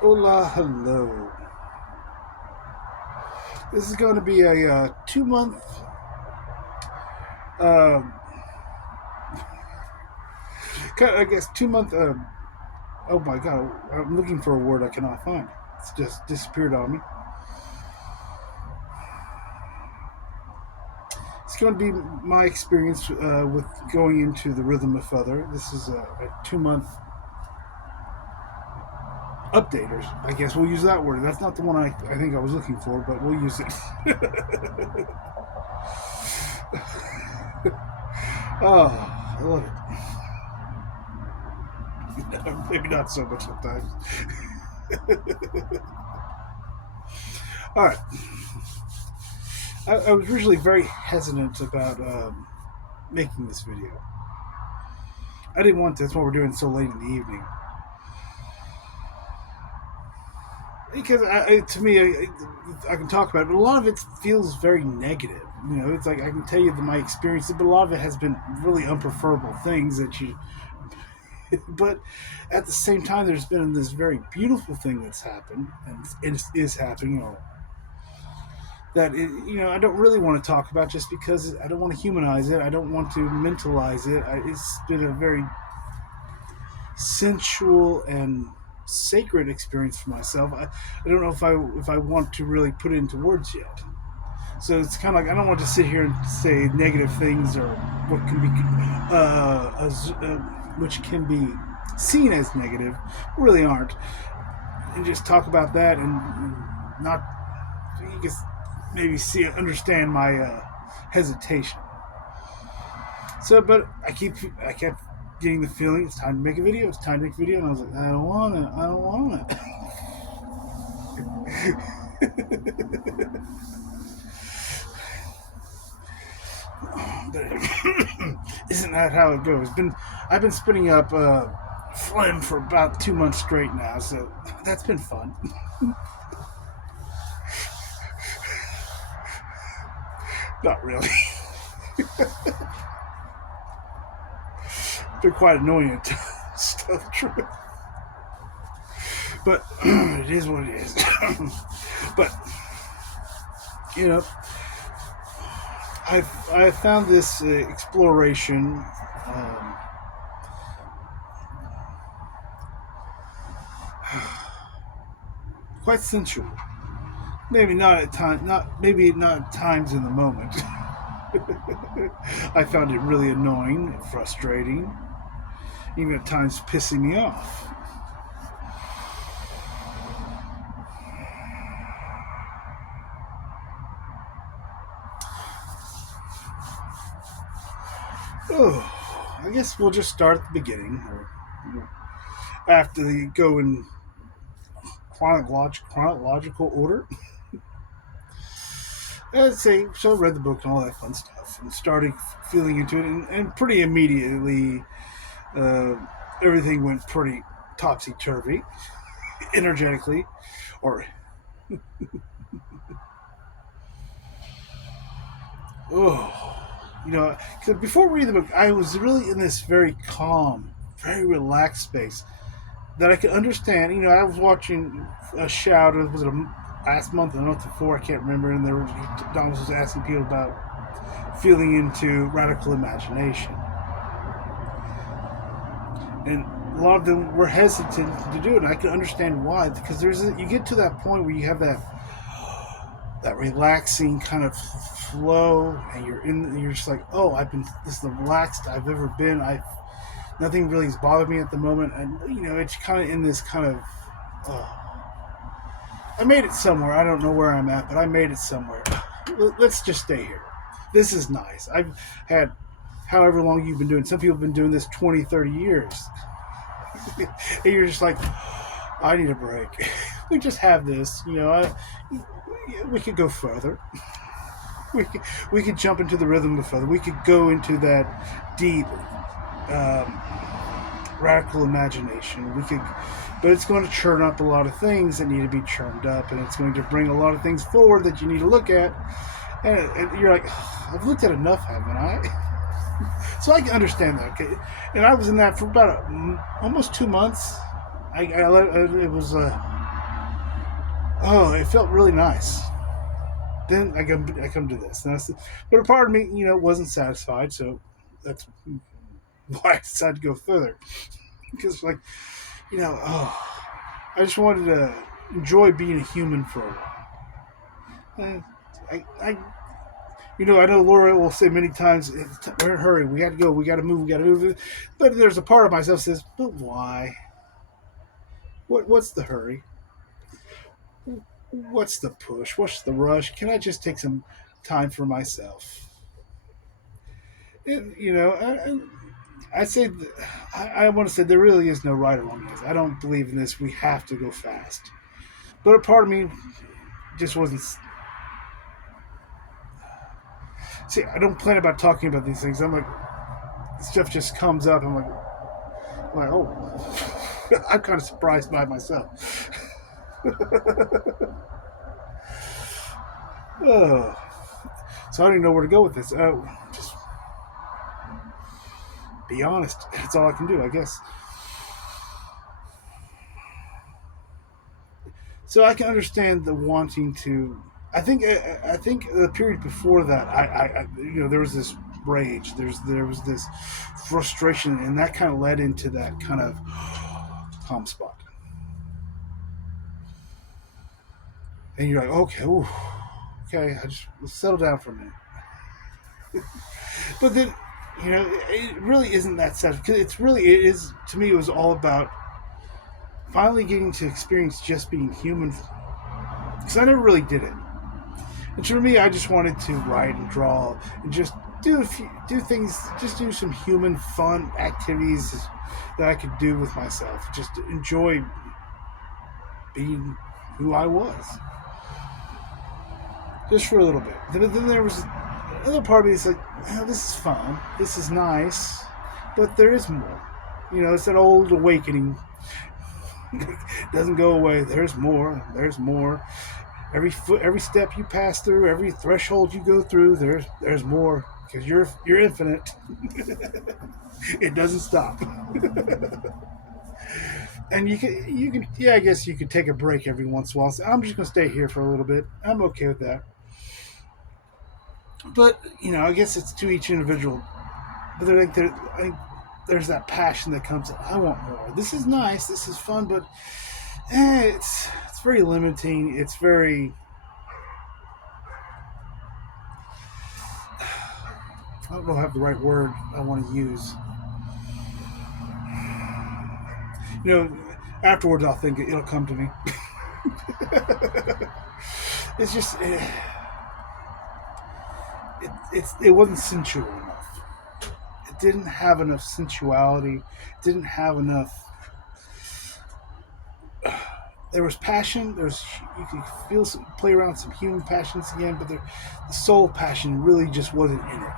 Hola, hello. This is going to be a 2 month, uh, I guess 2 month. Oh my god, I'm looking for a word I cannot find. It's just disappeared on me. It's going to be my experience with going into the Rhythm of Feather. This is a 2 month updaters. I guess we'll use that word. That's not the one I think I was looking for, but we'll use it. Oh, I love it. Maybe not so much sometimes. All right. I was originally very hesitant about making this video. I didn't want this when we're doing so late in the evening because to me, I can talk about it, but a lot of it feels very negative. You know, it's like I can tell you my experiences, but a lot of it has been really unpreferable things that you. But at the same time, there's been this very beautiful thing that's happened and is happening. That I don't really want to talk about just because I don't want to humanize it. I don't want to mentalize it. It's been a very sensual and sacred experience for myself. I don't know if I want to really put it into words yet. So it's kind of like I don't want to sit here and say negative things or what can be which can be seen as negative, really aren't, and just talk about that and not. You can maybe understand my hesitation. So, but I kept getting the feeling it's time to make a video. It's time to make a video, and I was like, I don't want it. I don't want it. But isn't that how it goes? I've been spinning up phlegm for about 2 months straight now, so that's been fun. Not really. Been quite annoying at times. To tell the truth. But it is what it is. But you know, I found this exploration quite sensual. Maybe not at times. Not at times in the moment. I found it really annoying, frustrating, even at times pissing me off. Oh, I guess we'll just start at the beginning, or after the go in chronological order. Let's say, so I read the book and all that fun stuff, and started feeling into it, and pretty immediately, uh, everything went pretty topsy turvy, energetically, or oh, because before reading the book, I was really in this very calm, very relaxed space that I could understand. I was watching a shout. Was it last month or the month before? I can't remember. And Donald was asking people about feeling into radical imagination, and a lot of them were hesitant to do it. And I can understand why, because you get to that point where you have that relaxing kind of flow, and you're just like, oh, this is the relaxed I've ever been. I Nothing really has bothered me at the moment, and it's kind of in this kind of. I made it somewhere. I don't know where I'm at, but I made it somewhere. Let's just stay here. This is nice. I've had however long you've been doing. Some people have been doing this 20, 30 years. And you're just like, I need a break. We just have this. We could go further. We could jump into the rhythm of further. We could go into that deep um, radical imagination. But it's going to churn up a lot of things that need to be churned up, and it's going to bring a lot of things forward that you need to look at. And you're like, I've looked at enough, haven't I? So I can understand that. Okay, and I was in that for about almost 2 months. It was. Oh, it felt really nice. Then I come to this, but a part of me, wasn't satisfied. So that's why I decided to go further because, like, I just wanted to enjoy being a human for a while. I know Laura will say many times, "We're in a hurry. We got to go. We got to move. We got to move." But there's a part of myself that says, "But why? What's the hurry? What's the push? What's the rush? Can I just take some time for myself?" And, I say, I want to say there really is no right or wrong answer. I don't believe in this. We have to go fast. But a part of me just wasn't. See, I don't plan about talking about these things. I'm like, stuff just comes up. Oh, I'm kind of surprised by myself. Oh, so I don't even know where to go with this. Just be honest. That's all I can do, I guess. So I can understand the wanting to. I think the period before that, there was this rage. There was this frustration, and that kind of led into that kind of calm spot. And you're like, okay, ooh, okay, I just let's settle down for a minute. But then, it really isn't that sad because it is to me. It was all about finally getting to experience just being human because I never really did it. And for me, I just wanted to write and draw and just do things, just do some human fun activities that I could do with myself. Just enjoy being who I was, just for a little bit. Then there was another part of me that's like, this is fun, this is nice, but there is more. It's that old awakening. Doesn't go away. There's more. There's more. Every step you pass through, every threshold you go through, there's more because you're infinite. It doesn't stop. And you can yeah, I guess you could take a break every once in a while. So I'm just gonna stay here for a little bit. I'm okay with that. But I guess it's to each individual. But I think there's that passion that comes. I want more. This is nice. This is fun, but it's very limiting. It's very. I don't know if I have the right word I want to use. You know, Afterwards I'll think it'll come to me. It's just it wasn't sensual enough. It didn't have enough sensuality. It didn't have enough. There was passion. You could play around with some human passions again, but the soul passion really just wasn't in it.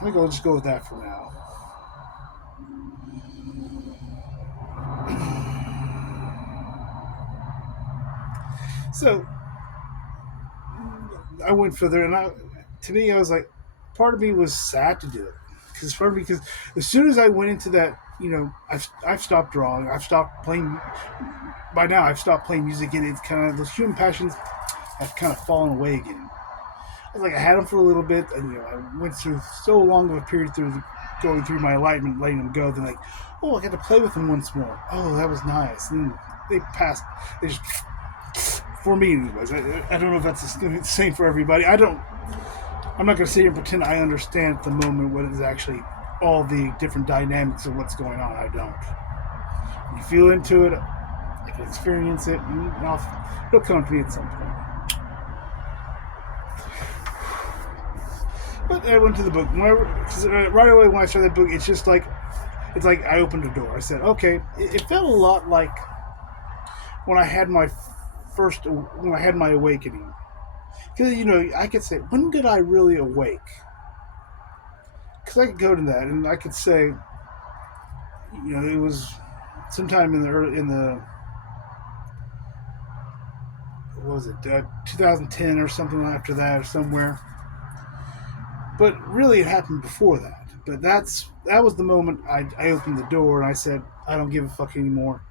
I think I'll just go with that for now. So I went further, and to me, I was like, part of me was sad to do it because as soon as I went into that, I've stopped drawing, I've stopped playing. By now, I've stopped playing music, and it's kind of those human passions have kind of fallen away again. I was like, I had them for a little bit, and I went through so long of a period going through my enlightenment, letting them go. Then like, oh, I got to play with them once more. Oh, that was nice. And then they passed. They just for me, anyways. I don't know if that's the same for everybody. I don't. I'm not going to sit here and pretend I understand at the moment what is actually all the different dynamics of what's going on. I don't. When you feel into it, I can experience it, and it'll come to me at some point. But I went to the book. Right away when I started the book, it's like I opened a door. I said, okay. It felt a lot like when I had when I had my awakening. Because I could say, when did I really awake? Because I could go to that and I could say, it was sometime in the what was it, 2010 or something after that or somewhere. But really, it happened before that. But that was the moment I opened the door and I said, I don't give a fuck anymore.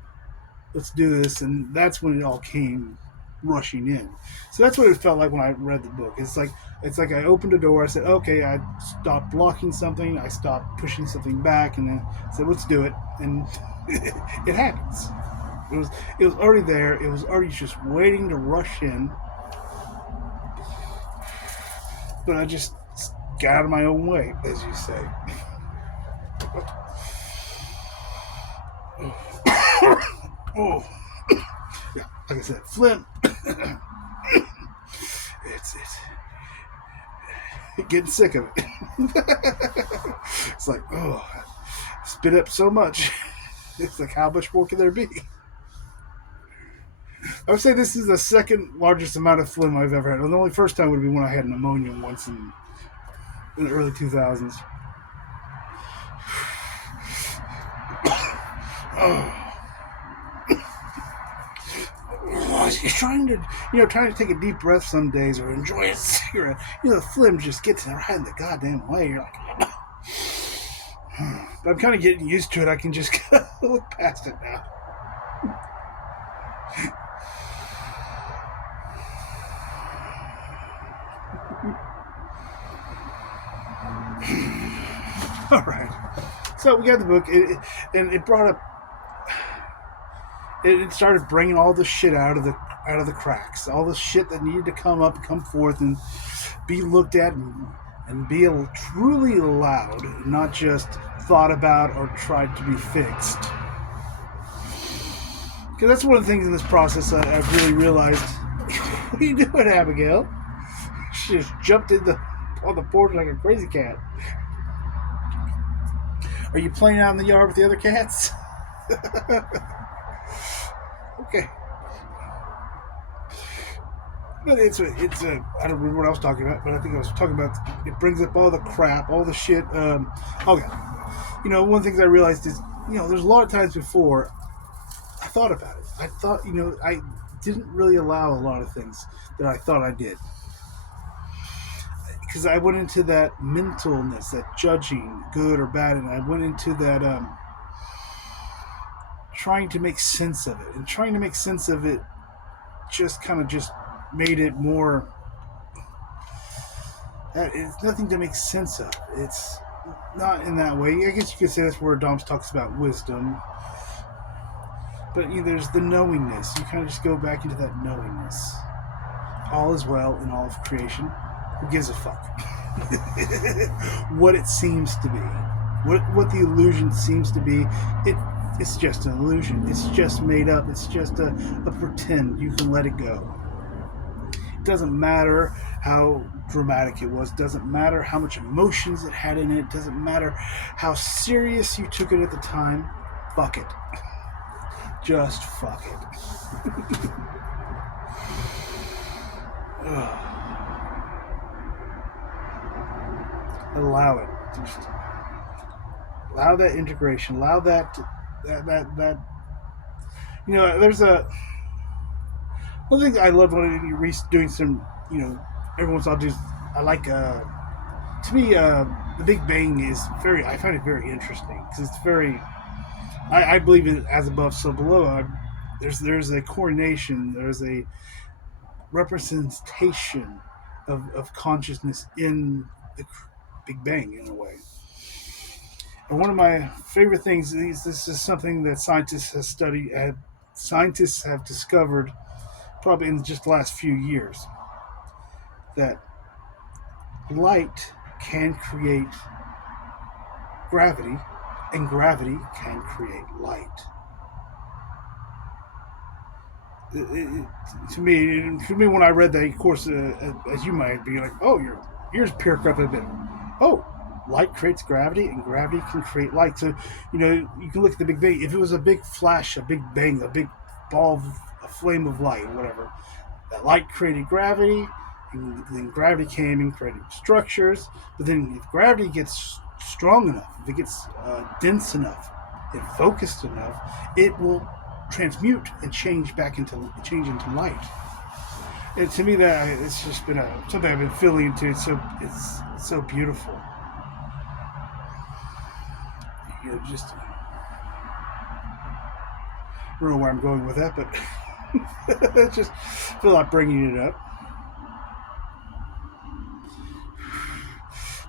Let's do this. And that's when it all came rushing in. So that's what it felt like when I read the book. It's like I opened a door. I said, okay, I stopped blocking something. I stopped pushing something back, and then said, let's do it. And it happens. It was already there. It was already just waiting to rush in. But I just got out of my own way, as you say. Oh, yeah, like I said, phlegm. it's getting sick of it. It's like, oh, spit up so much. It's like, how much more can there be? I would say this is the second largest amount of phlegm I've ever had. The only first time would be when I had pneumonia once in the early 2000s. Oh. Trying to take a deep breath some days or enjoy a cigarette. The phlegm just gets right in the goddamn way. You're like, but I'm kind of getting used to it. I can just look past it now. All right. So we got the book, and it brought up. It started bringing all the shit out of the cracks, all the shit that needed to come up, come forth, and be looked at, and be truly allowed, not just thought about or tried to be fixed. Because that's one of the things in this process I've really realized. What are you doing, Abigail? She just jumped on the porch like a crazy cat. Are you playing out in the yard with the other cats? Okay. But it's a I don't remember what I was talking about, but I think I was talking about it brings up all the crap, all the shit. Okay. One of the things I realized is, there's a lot of times before I thought about it. I thought, I didn't really allow a lot of things that I thought I did. Because I went into that mentalness, that judging good or bad, and I went into that trying to make sense of it. And trying to make sense of it just made it more. It's nothing to make sense of. It's not in that way. I guess you could say that's where Doms talks about wisdom. But there's the knowingness. You kind of just go back into that knowingness. All is well in all of creation. Who gives a fuck? What it seems to be. What the illusion seems to be. It's just an illusion. It's just made up. It's just a pretend. You can let it go. It doesn't matter how dramatic it was. It doesn't matter how much emotions it had in it. It doesn't matter how serious you took it at the time. Fuck it. Just fuck it. Allow it. Just allow that integration. Allow that. There's one thing I love when you're doing some. Every once in a while, I like. To me, the Big Bang is very. I find it very interesting because it's very. I believe in as above, so below. There's a coordination. There's a representation of consciousness in the Big Bang in a way. And one of my favorite things is this is something that scientists have discovered probably in just the last few years, that light can create gravity and gravity can create light. To me, when I read that, of course, as you might be like, oh, your ears perk up a bit. Oh, light creates gravity, and gravity can create light. So, you can look at the Big Bang. If it was a big flash, a big bang, a big ball, a flame of light, whatever, that light created gravity, and then gravity came and created structures. But then, if gravity gets strong enough, if it gets dense enough, and focused enough, it will transmute and change into light. And to me, that it's just been something I've been feeling into. It's so beautiful. just I don't know where I'm going with that, but just feel like bringing it up.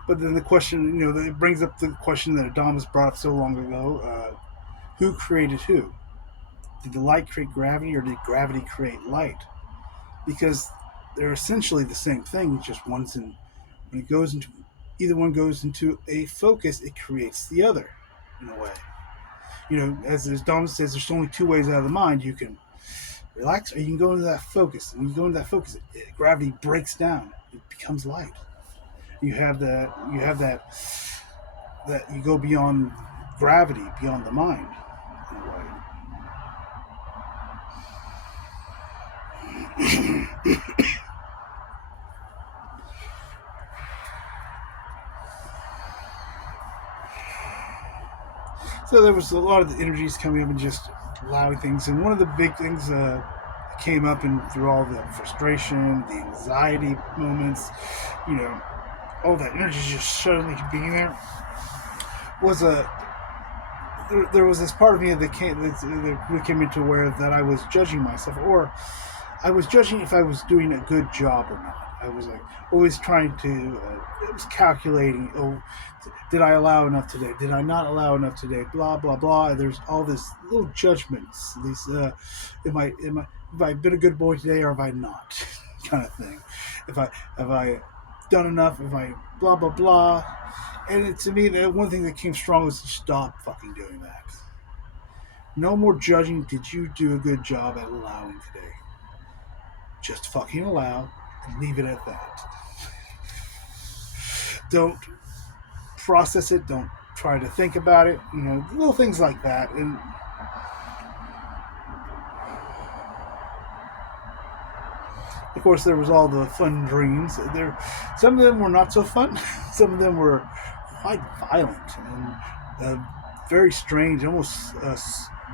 But then the question, it brings up the question that Adamus brought up so long ago: who created who? Did the light create gravity, or did gravity create light? Because they're essentially the same thing. Just one's in when it goes into either one goes into a focus, it creates the other in a way. As Adamus says, there's only two ways out of the mind. You can relax, or you can go into that focus. And when you go into that focus, gravity breaks down. It becomes light. You have that. You have that. That you go beyond gravity, beyond the mind, in a way. So there was a lot of the energies coming up and just allowing things. And one of the big things came up and through all the frustration, the anxiety moments, all that energy just suddenly being there was there was this part of me that came into aware that I was judging myself, or I was judging if I was doing a good job or not. I was like always trying to, it was calculating. Oh, did I allow enough today? Did I not allow enough today? Blah blah blah. There's all this little judgments. These, have I been a good boy today or have I not? Kind of thing. Have I done enough? Have I blah blah blah? And to me, the one thing that came strong was to stop fucking doing that. No more judging. Did you do a good job at allowing today? Just fucking allow and leave it at that. Don't process it. Don't try to think about it. Little things like that. And of course, there was all the fun dreams. Some of them were not so fun. Some of them were quite violent and very strange. Almost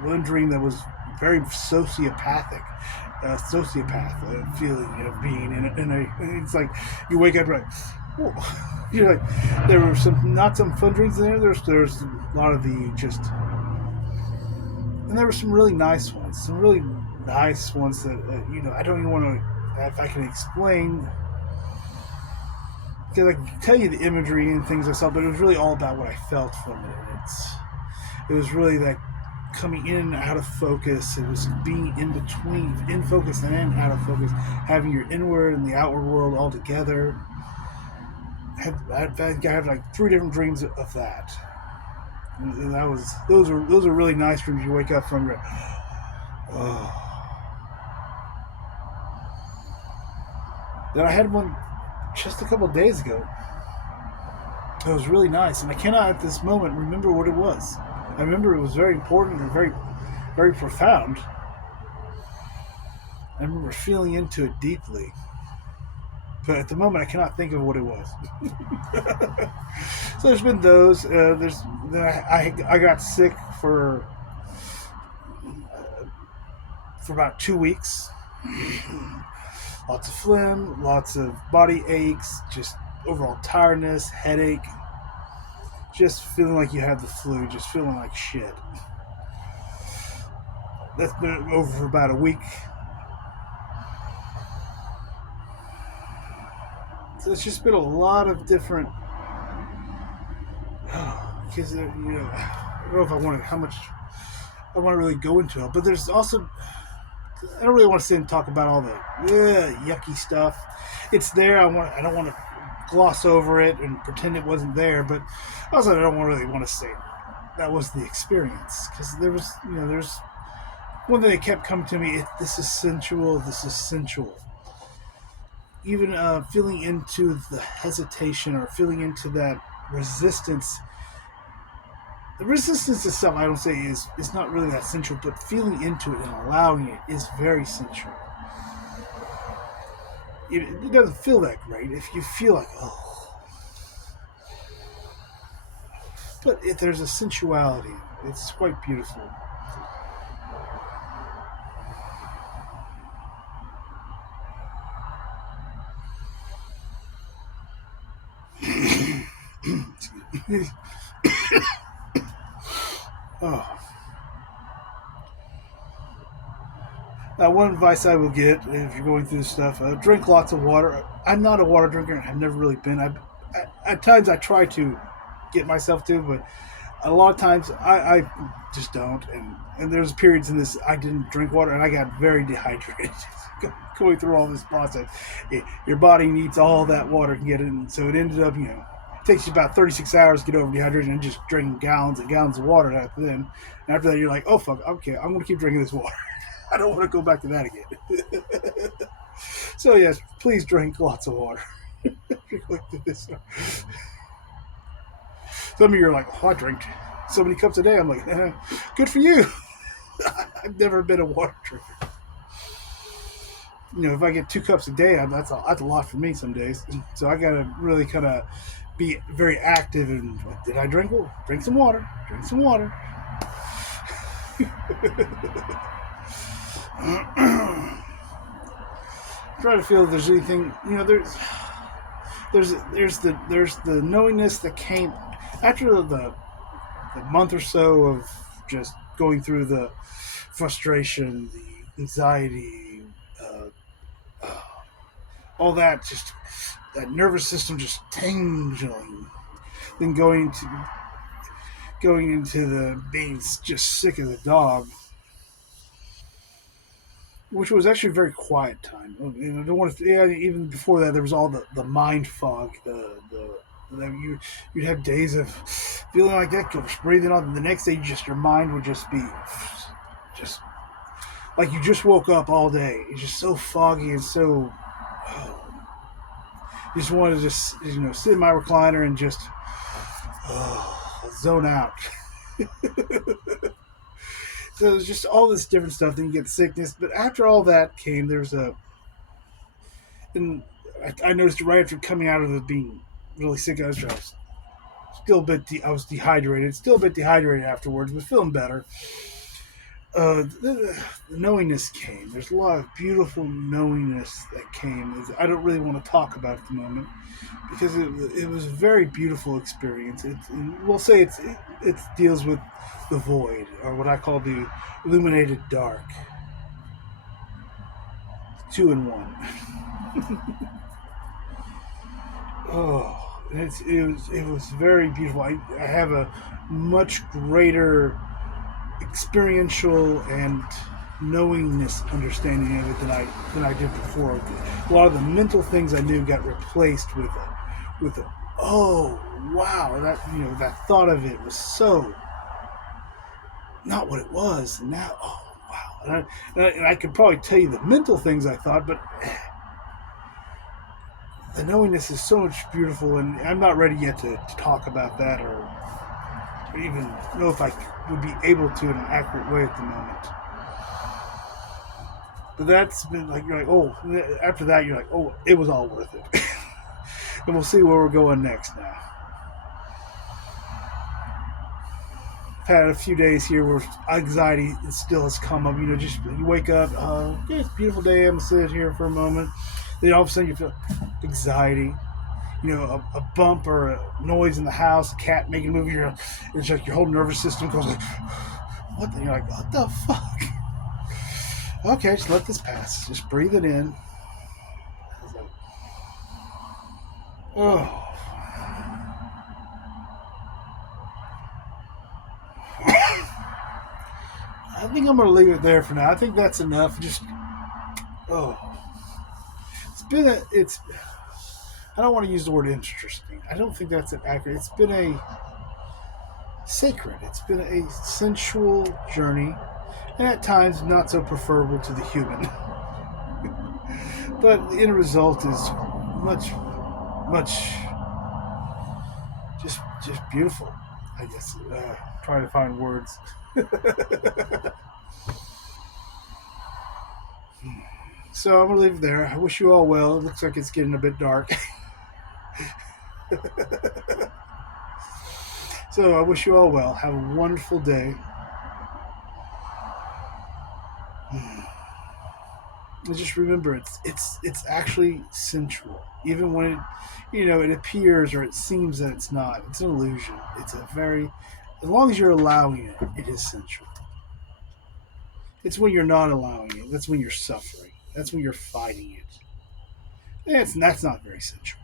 one dream that was very sociopathic. Sociopath feeling of being in a. It's like you wake up like, whoa. You're like, there were not some fun dreams in there. There's a lot of the just, and there were some really nice ones. Some really nice ones that I don't even want to, if I can explain, because I can tell you the imagery and things I saw, but it was really all about what I felt from it. It was really that coming in and out of focus. It was being in between, in focus and in out of focus, having your inward and the outward world all together. I had like 3 different dreams of that, and that was those are really nice dreams. You wake up from your, oh. Then I had one just a couple of days ago. It was really nice, and I cannot at this moment remember what it was. I remember it was very important and very, very profound. I remember feeling into it deeply. But at the moment, I cannot think of what it was. So there's been those. I got sick for about 2 weeks. Lots of phlegm, lots of body aches, just overall tiredness, headache. Just feeling like you have the flu, just feeling like shit. That's been over for about a week. So it's just been a lot of different. Because I don't know if I want to, how much I want to really go into it, but there's also, I don't really want to sit and talk about all the yucky stuff. It's there. I don't want to gloss over it and pretend it wasn't there, but also I don't really want to say that was the experience, because there's one thing that kept coming to me. This is sensual. This is sensual. Even feeling into the hesitation or feeling into that resistance. The resistance itself, I don't say is not really that sensual, but feeling into it and allowing it is very sensual. It doesn't feel that great if you feel like, oh. But there's a sensuality. It's quite beautiful. Oh, now one advice I will get if you're going through this stuff: drink lots of water. I'm not a water drinker. I've never really been. At times I try to get myself to, but a lot of times I just don't. And there's periods in this I didn't drink water and I got very dehydrated going through all this process. Your body needs all that water to get in, so it ended up it takes you about 36 hours to get over dehydration and just drinking gallons and gallons of water after then. And after that, you're like, oh fuck, okay, I'm gonna keep drinking this water. I don't want to go back to that again. So yes, please drink lots of water. Some of you are like, oh, I drink so many cups a day. I'm like, good for you. I've never been a water drinker. If I get 2 cups a day, that's a lot for me some days. So I gotta really kind of be very active. And did I drink? Well, drink some water. Drink some water. Try to feel if there's anything. There's the knowingness that came after the month or so of just going through the frustration, the anxiety, all that, just that nervous system just tingling, then going into the being just sick as a dog, which was actually a very quiet time. I don't want to. Yeah, even before that, there was all the mind fog, you'd have days of feeling like that, just breathing on. And the next day, your mind would just be just like you just woke up all day. It's just so foggy and so. Just wanted to sit in my recliner and just zone out. So there's just all this different stuff. Then you get sickness, but after all that came, and I noticed right after coming out of it being really sick, I was still a bit. I was dehydrated, still a bit dehydrated afterwards, but feeling better. The knowingness came. There's a lot of beautiful knowingness that came. I don't really want to talk about it at the moment because it was a very beautiful experience. We'll say it deals with the void, or what I call the illuminated dark. 2 in 1. Oh, it was very beautiful. I have a much greater experiential and knowingness understanding of it than I did before. A lot of the mental things I knew got replaced with a oh wow, that thought of it was so not what it was. Now, oh wow, and I could probably tell you the mental things I thought, but the knowingness is so much beautiful, and I'm not ready yet to talk about that or even know if I would be able to in an accurate way at the moment. But that's been like, you're like, oh, after that, you're like, oh, it was all worth it. And we'll see where we're going next now. I've had a few days here where anxiety still has come up. Just you wake up, it's a beautiful day, I'm going to sit here for a moment. Then all of a sudden you feel anxiety. A bump or a noise in the house, a cat making a movie, it's like your whole nervous system goes like, what? You're like, what the fuck? Okay, just let this pass. Just breathe it in. Like, oh. I think I'm going to leave it there for now. I think that's enough. Just, oh. It's I don't want to use the word interesting. I don't think that's accurate. It's been a sacred. It's been a sensual journey, and at times not so preferable to the human. But the end result is much, much, just beautiful. I guess trying to find words. So I'm gonna leave it there. I wish you all well. It looks like it's getting a bit dark. So I wish you all well. Have a wonderful day. And just remember, it's actually sensual, even when it appears or it seems that it's not. It's an illusion. It's a very As long as you're allowing it, it is sensual. It's when you're not allowing it. That's when you're suffering. That's when you're fighting it. That's not very sensual.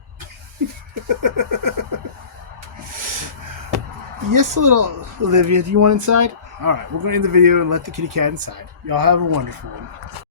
Yes, little Olivia, do you want inside? Alright, we're going to end the video and let the kitty cat inside. Y'all have a wonderful one.